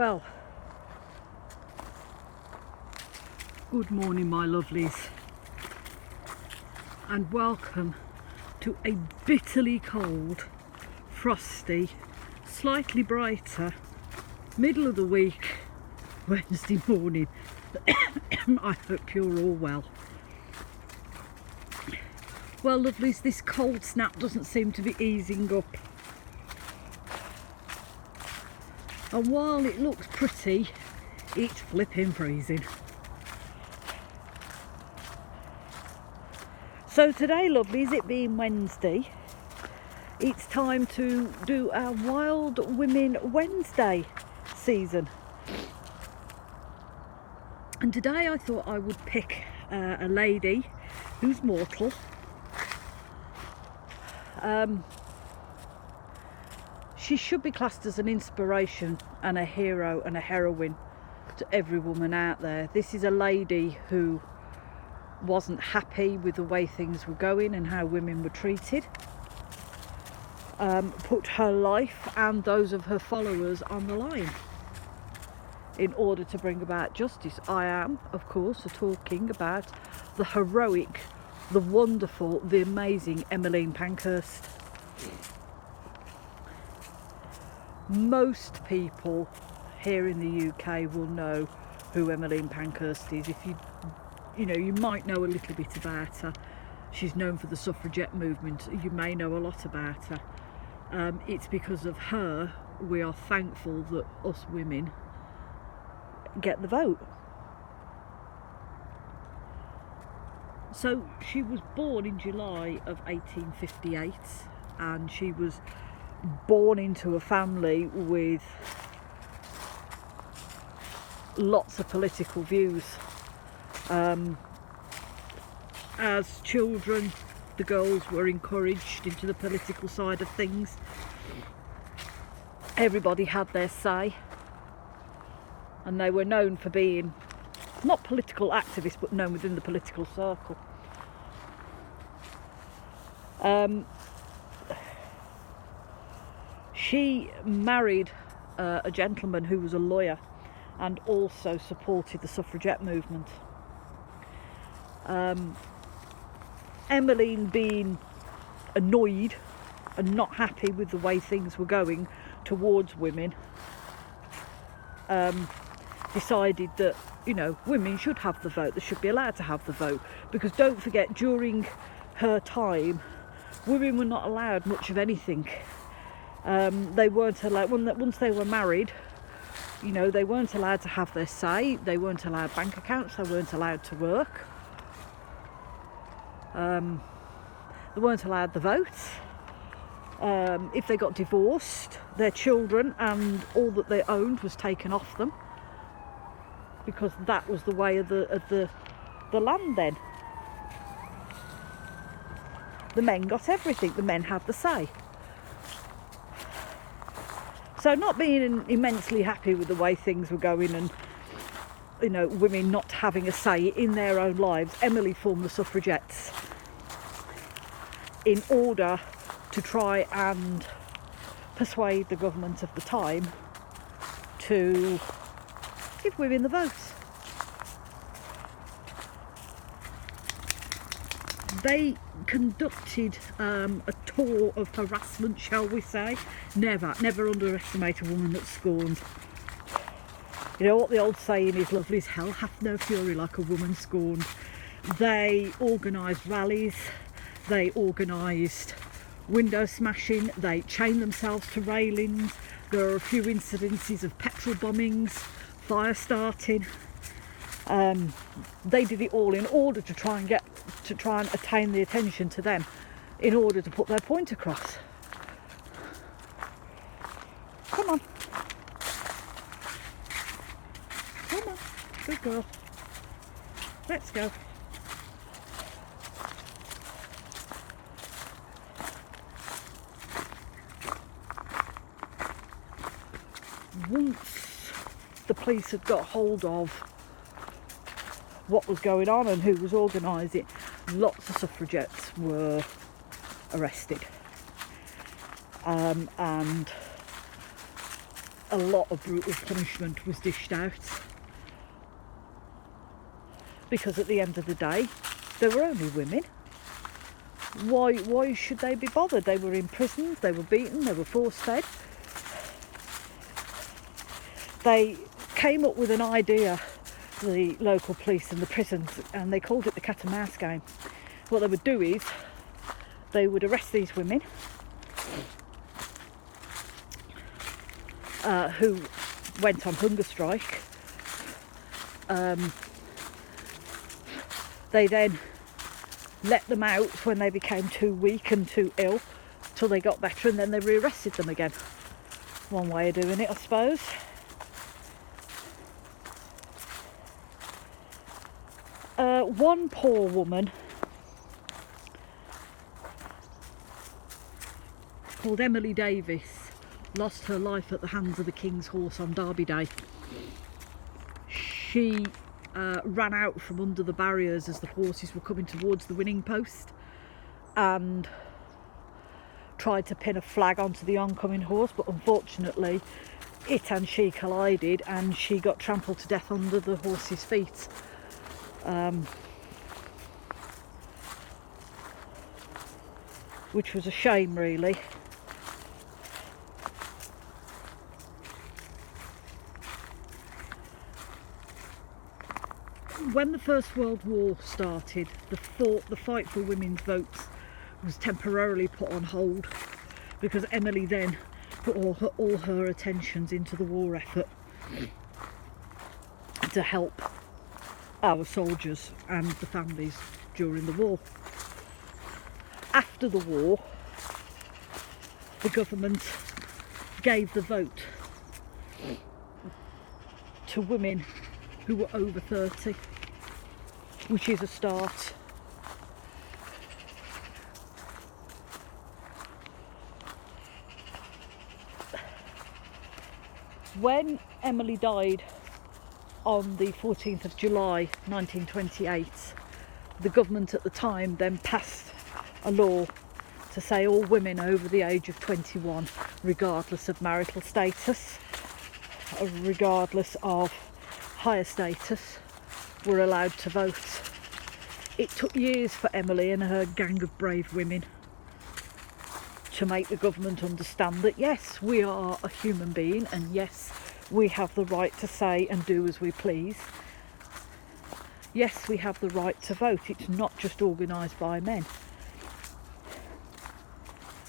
Well, good morning my lovelies, and welcome to a bitterly cold, frosty, slightly brighter, middle of the week Wednesday morning. I hope you're all well. Well lovelies, this cold snap doesn't seem to be easing up. And while it looks pretty, it's flipping freezing. So today, lovelies, it being Wednesday, it's time to do our Wild Women Wednesday season. And today I thought I would pick a lady who's mortal. She should be classed as an inspiration and a hero and a heroine to every woman out there. This is a lady who wasn't happy with the way things were going and how women were treated. Put her life and those of her followers on the line in order to bring about justice. I am, of course, talking about the heroic, the wonderful, the amazing Emmeline Pankhurts. Most people here in the UK will know who Emmeline Pankhurst is. If you know, you might know a little bit about her. She's known for the suffragette movement. You may know a lot about her. It's because of her we are thankful that us women get the vote. So she was born in July of 1858, and she was born into a family with lots of political views. As children, the girls were encouraged into the political side of things. Everybody had their say, and they were known for being not political activists, but known within the political circle. She married a gentleman who was a lawyer and also supported the suffragette movement. Emmeline, being annoyed and not happy with the way things were going towards women, decided that, you know, women should have the vote, they should be allowed to have the vote, because don't forget, during her time women were not allowed much of anything. They weren't allowed, once they were married, you know, they weren't allowed to have their say, they weren't allowed bank accounts, they weren't allowed to work, they weren't allowed the vote. If they got divorced, their children and all that they owned was taken off them, because that was the way of the land then. The men got everything, the men had the say. So not being immensely happy with the way things were going and, you know, women not having a say in their own lives, Emily formed the suffragettes in order to try and persuade the government of the time to give women the vote. They conducted a tour of harassment, shall we say. Never underestimate a woman that's scorned. You know what the old saying is, lovelies, hell hath no fury like a woman scorned. They organised rallies, they organised window smashing, they chained themselves to railings. There are a few incidences of petrol bombings, fire starting. They did it all in order to try and attain the attention to them, in order to put their point across. Come on, good girl, let's go. Once the police had got hold of what was going on and who was organising, lots of suffragettes were arrested. And a lot of brutal punishment was dished out, because at the end of the day they were only women. Why should they be bothered? They were imprisoned, they were beaten, they were force fed. They came up with an idea, the local police and the prisons, and they called it the cat and mouse game. What they would do is they would arrest these women who went on hunger strike. They then let them out when they became too weak and too ill, till they got better, and then they re-arrested them again. One way of doing it, I suppose. One poor woman called Emily Davis lost her life at the hands of the King's Horse on Derby Day. She ran out from under the barriers as the horses were coming towards the winning post and tried to pin a flag onto the oncoming horse, but unfortunately it and she collided and she got trampled to death under the horse's feet. Which was a shame, really. When the First World War started, the fight for women's votes was temporarily put on hold, because Emily then put all her attentions into the war effort to help our soldiers and the families during the war. After the war, the government gave the vote to women who were over 30, which is a start. When Emily died on the 14th of July 1928, the government at the time then passed a law to say all women over the age of 21, regardless of marital status, regardless of higher status, were allowed to vote. It took years for Emily and her gang of brave women to make the government understand that yes, we are a human being, and yes, we have the right to say and do as we please. Yes, we have the right to vote. It's not just organised by men.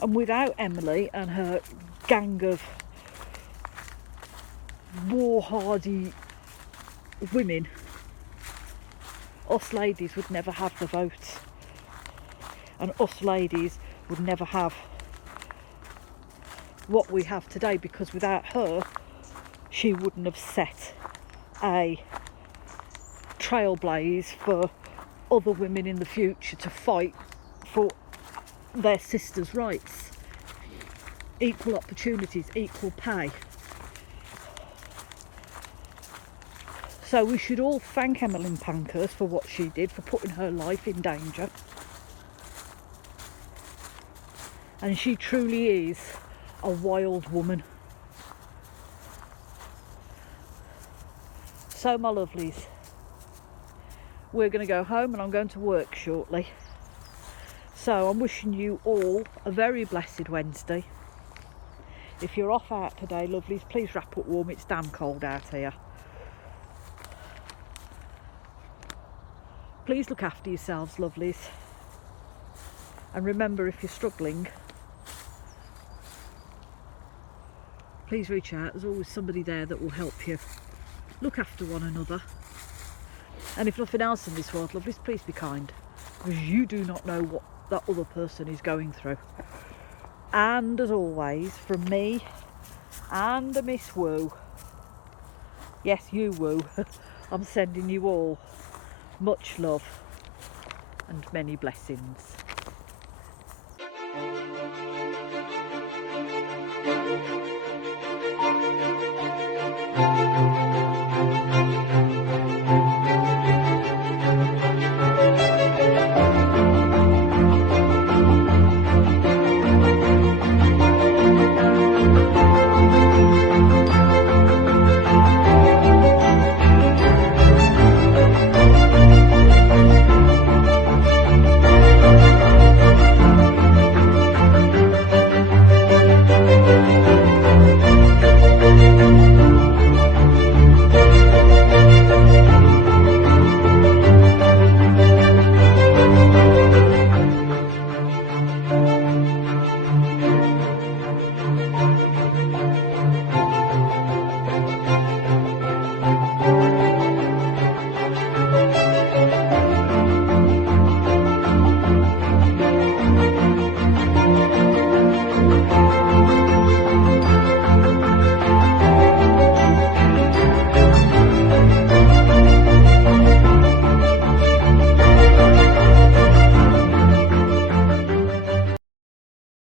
And without Emily and her gang of war-hardy women, us ladies would never have the vote, and us ladies would never have what we have today, because without her, she wouldn't have set a trailblaze for other women in the future to fight for their sisters' rights, equal opportunities, equal pay. So we should all thank Emmeline Pankhurst for what she did, for putting her life in danger. And she truly is a wild woman. So my lovelies, we're going to go home and I'm going to work shortly. So I'm wishing you all a very blessed Wednesday. If you're off out today, lovelies, please wrap up warm. It's damn cold out here. Please look after yourselves, lovelies. And remember, if you're struggling, please reach out. There's always somebody there that will help you. Look after one another. And if nothing else in this world, lovelies, please be kind, because you do not know what that other person is going through. And as always, from me and a Miss Woo, yes, you Woo, I'm sending you all much love and many blessings.